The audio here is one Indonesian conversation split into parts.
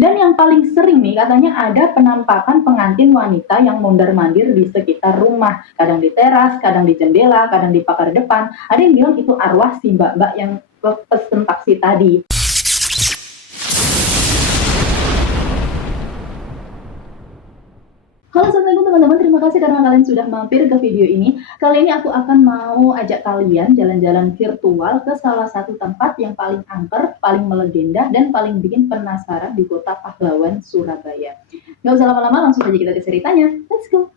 Dan yang paling sering nih katanya ada penampakan pengantin wanita yang mondar-mandir di sekitar rumah. Kadang di teras, kadang di jendela, kadang di pagar depan. Ada yang bilang itu arwah si mbak-mbak yang pesen taksi tadi. Halo, assalamualaikum teman-teman. Terima kasih karena kalian sudah mampir ke video ini. Kali ini aku akan mau ajak kalian jalan-jalan virtual ke salah satu tempat yang paling angker, paling melegenda, dan paling bikin penasaran di kota pahlawan Surabaya. Nggak usah lama-lama, langsung aja kita ke ceritanya. Let's go!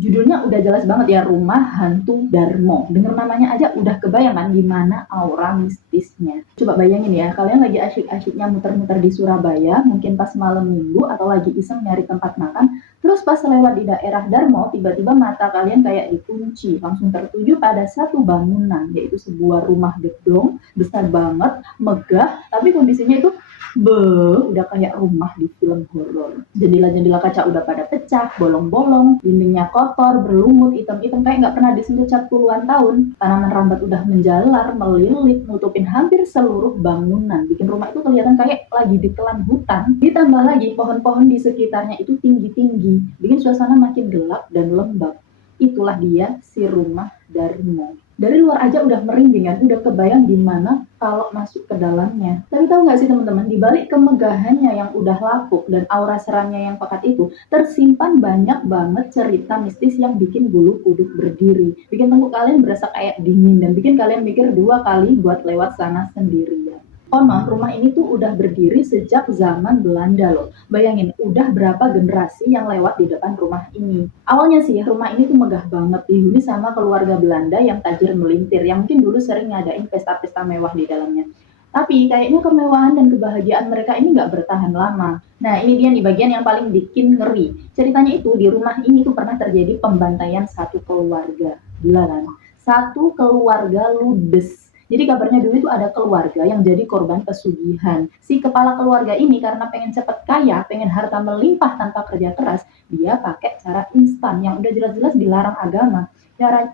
Judulnya udah jelas banget ya, Rumah Hantu Darmo. Dengar namanya aja udah kebayang kan gimana aura mistisnya. Coba bayangin ya, kalian lagi asyik-asyiknya muter-muter di Surabaya, mungkin pas malam minggu atau lagi iseng nyari tempat makan, terus pas lewat di daerah Darmo, tiba-tiba mata kalian kayak dikunci, langsung tertuju pada satu bangunan, yaitu sebuah rumah gedung, besar banget, megah, tapi kondisinya itu udah kayak rumah di film horor. Jendela-jendela kaca udah pada pecah, bolong-bolong, dindingnya kotor, berlumut, hitam-hitam kayak nggak pernah disentuh cat puluhan tahun. Tanaman rambat udah menjalar, melilit, nutupin hampir seluruh bangunan. Bikin rumah itu kelihatan kayak lagi ditelan hutan. Ditambah lagi pohon-pohon di sekitarnya itu tinggi-tinggi, bikin suasana makin gelap dan lembab. Itulah dia si Rumah Darmo. Dari luar aja udah merinding kan, udah kebayang gimana kalau masuk ke dalamnya. Tapi tahu nggak sih teman-teman, di balik kemegahannya yang udah lapuk dan aura seramnya yang pekat itu, tersimpan banyak banget cerita mistis yang bikin bulu kuduk berdiri. Bikin tengguk kalian berasa kayak dingin dan bikin kalian mikir dua kali buat lewat sana sendirian. Konon rumah ini tuh udah berdiri sejak zaman Belanda loh. Bayangin, udah berapa generasi yang lewat di depan rumah ini. Awalnya sih rumah ini tuh megah banget, dihuni sama keluarga Belanda yang tajir melintir, yang mungkin dulu sering ngadain pesta-pesta mewah di dalamnya. Tapi kayaknya kemewahan dan kebahagiaan mereka ini nggak bertahan lama. Nah ini dia nih bagian yang paling bikin ngeri. Ceritanya itu di rumah ini tuh pernah terjadi pembantaian satu keluarga. Gila kan? Satu keluarga ludes. Jadi kabarnya dulu itu ada keluarga yang jadi korban pesugihan. Si kepala keluarga ini karena pengen cepet kaya, pengen harta melimpah tanpa kerja keras, dia pakai cara instan yang udah jelas-jelas dilarang agama.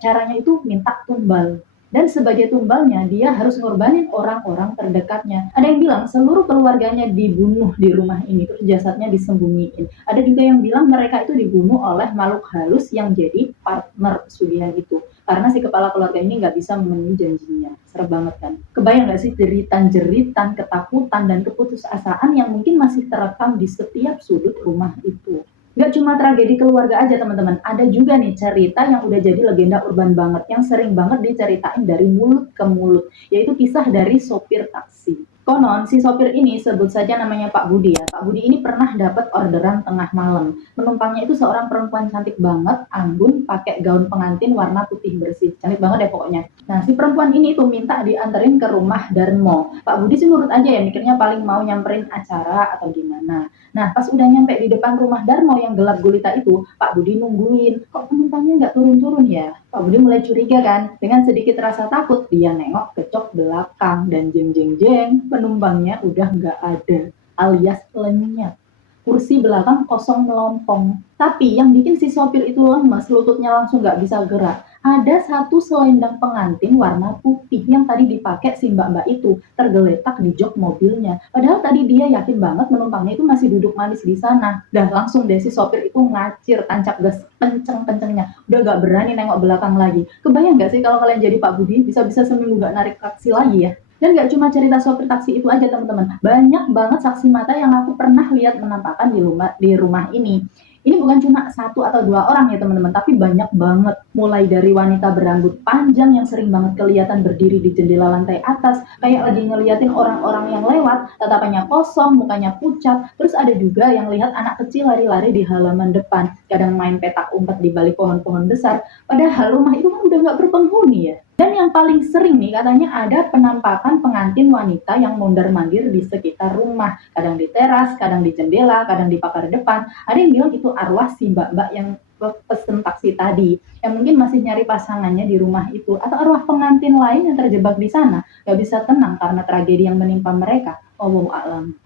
Caranya itu minta tumbal. Dan sebagai tumbalnya, dia harus ngorbanin orang-orang terdekatnya. Ada yang bilang seluruh keluarganya dibunuh di rumah ini, terus jasadnya disembunyiin. Ada juga yang bilang mereka itu dibunuh oleh makhluk halus yang jadi partner pesugihan itu. Karena si kepala keluarga ini nggak bisa memenuhi janjinya. Serem banget kan? Kebayang nggak sih jeritan-jeritan, ketakutan, dan keputusasaan yang mungkin masih terekam di setiap sudut rumah itu. Nggak cuma tragedi keluarga aja teman-teman, ada juga nih cerita yang udah jadi legenda urban banget, yang sering banget diceritain dari mulut ke mulut, yaitu kisah dari sopir taksi. Konon si sopir ini, sebut saja namanya Pak Budi ya. Pak Budi ini pernah dapat orderan tengah malam. Penumpangnya itu seorang perempuan cantik banget, anggun, pakai gaun pengantin warna putih bersih. Cantik banget ya pokoknya. Nah, si perempuan ini tuh minta dianterin ke rumah Darmo. Pak Budi sih nurut aja ya, mikirnya paling mau nyamperin acara atau gimana. Nah, pas udah nyampe di depan rumah Darmo yang gelap gulita itu, Pak Budi nungguin. Kok penumpangnya nggak turun-turun ya? Pak Budi mulai curiga kan. Dengan sedikit rasa takut, dia nengok ke jok belakang dan jeng-jeng-jeng, penumpangnya udah nggak ada, alias lenyap. Kursi belakang kosong melompong. Tapi yang bikin si sopir itu lemas, lututnya langsung nggak bisa gerak. Ada satu selendang pengantin warna putih yang tadi dipakai si mbak-mbak itu tergeletak di jok mobilnya. Padahal tadi dia yakin banget penumpangnya itu masih duduk manis di sana. Dan langsung deh si sopir itu ngacir, tancap gas kenceng-kencengnya. Udah gak berani nengok belakang lagi. Kebayang gak sih kalau kalian jadi Pak Budi bisa-bisa seminggu gak narik taksi lagi ya? Dan gak cuma cerita sopir taksi itu aja teman-teman. Banyak banget saksi mata yang aku pernah lihat menampakkan di rumah ini. Ini bukan cuma satu atau dua orang ya teman-teman, tapi banyak banget. Mulai dari wanita berambut panjang yang sering banget kelihatan berdiri di jendela lantai atas, kayak lagi ngeliatin orang-orang yang lewat, tatapannya kosong, mukanya pucat. Terus ada juga yang lihat anak kecil lari-lari di halaman depan, kadang main petak umpet di balik pohon-pohon besar. Padahal rumah itu kan udah nggak berpenghuni ya. Dan yang paling sering nih katanya ada penampakan pengantin wanita yang mondar-mandir di sekitar rumah. Kadang di teras, kadang di jendela, kadang di pagar depan. Ada yang bilang itu arwah si mbak-mbak yang pesen taksi tadi, yang mungkin masih nyari pasangannya di rumah itu, atau arwah pengantin lain yang terjebak di sana, gak bisa tenang karena tragedi yang menimpa mereka. Wallahu a'lam.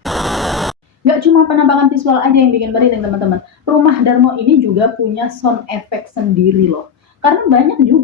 Gak cuma penampakan visual aja yang bikin merinding teman-teman. Rumah Darmo ini juga punya sound effect sendiri loh. Karena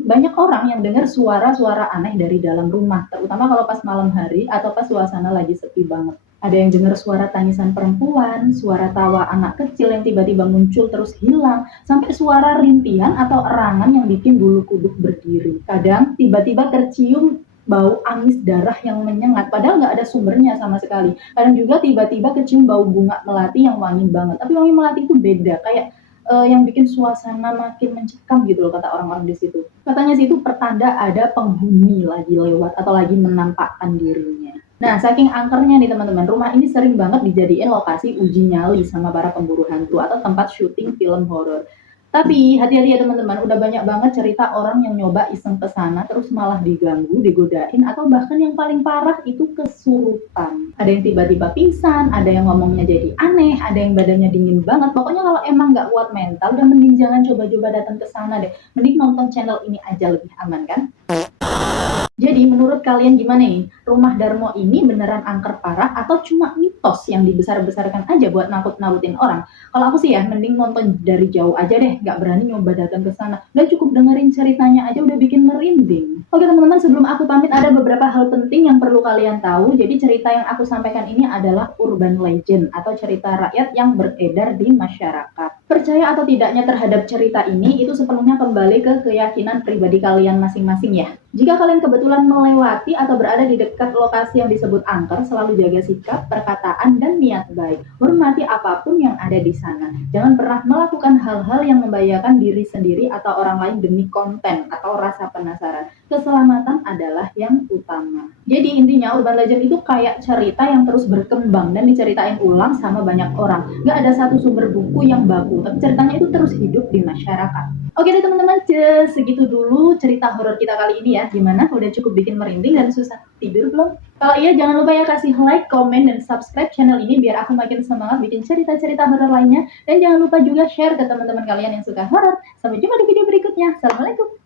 banyak orang yang dengar suara-suara aneh dari dalam rumah, terutama kalau pas malam hari atau pas suasana lagi sepi banget. Ada yang dengar suara tangisan perempuan, suara tawa anak kecil yang tiba-tiba muncul terus hilang, sampai suara rintihan atau erangan yang bikin bulu kuduk berdiri. Kadang tiba-tiba tercium bau amis darah yang menyengat, padahal nggak ada sumbernya sama sekali. Kadang juga tiba-tiba kecium bau bunga melati yang wangi banget. Tapi wangi melati itu beda, kayak yang bikin suasana makin mencekam gitu loh kata orang-orang di situ. Katanya sih itu pertanda ada penghuni lagi lewat atau lagi menampakkan dirinya. Nah, saking angkernya nih teman-teman, rumah ini sering banget dijadiin lokasi uji nyali sama para pemburu hantu atau tempat syuting film horor. Tapi hati-hati ya teman-teman, udah banyak banget cerita orang yang nyoba iseng ke sana terus malah diganggu, digodain, atau bahkan yang paling parah itu kesurupan. Ada yang tiba-tiba pingsan, ada yang ngomongnya jadi aneh, ada yang badannya dingin banget. Pokoknya kalau emang nggak kuat mental, udah mending jangan coba-coba datang ke sana deh. Mending nonton channel ini aja, lebih aman kan? Jadi menurut kalian gimana nih? Rumah Darmo ini beneran angker parah atau cuma mitos yang dibesar-besarkan aja buat nakut-nakutin orang? Kalau aku sih ya mending nonton dari jauh aja deh, nggak berani nyoba datang ke sana. Udah cukup dengerin ceritanya aja udah bikin merinding. Oke teman-teman, sebelum aku pamit ada beberapa hal penting yang perlu kalian tahu. Jadi cerita yang aku sampaikan ini adalah urban legend atau cerita rakyat yang beredar di masyarakat. Percaya atau tidaknya terhadap cerita ini itu sepenuhnya kembali ke keyakinan pribadi kalian masing-masing ya. Jika kalian kebetulan melewati atau berada di dekat lokasi yang disebut angker, selalu jaga sikap, perkataan, dan niat baik. Hormati apapun yang ada di sana. Jangan pernah melakukan hal-hal yang membahayakan diri sendiri atau orang lain demi konten atau rasa penasaran. Keselamatan adalah yang utama. Jadi intinya urban legend itu kayak cerita yang terus berkembang dan diceritain ulang sama banyak orang. Gak ada satu sumber buku yang baku, tapi ceritanya itu terus hidup di masyarakat. Oke deh teman-teman, segitu dulu cerita horor kita kali ini ya. Gimana? Udah cukup bikin merinding dan susah tidur belum? Kalau iya jangan lupa ya kasih like, komen, dan subscribe channel ini biar aku makin semangat bikin cerita-cerita horor lainnya. Dan jangan lupa juga share ke teman-teman kalian yang suka horor. Sampai jumpa di video berikutnya. Assalamualaikum.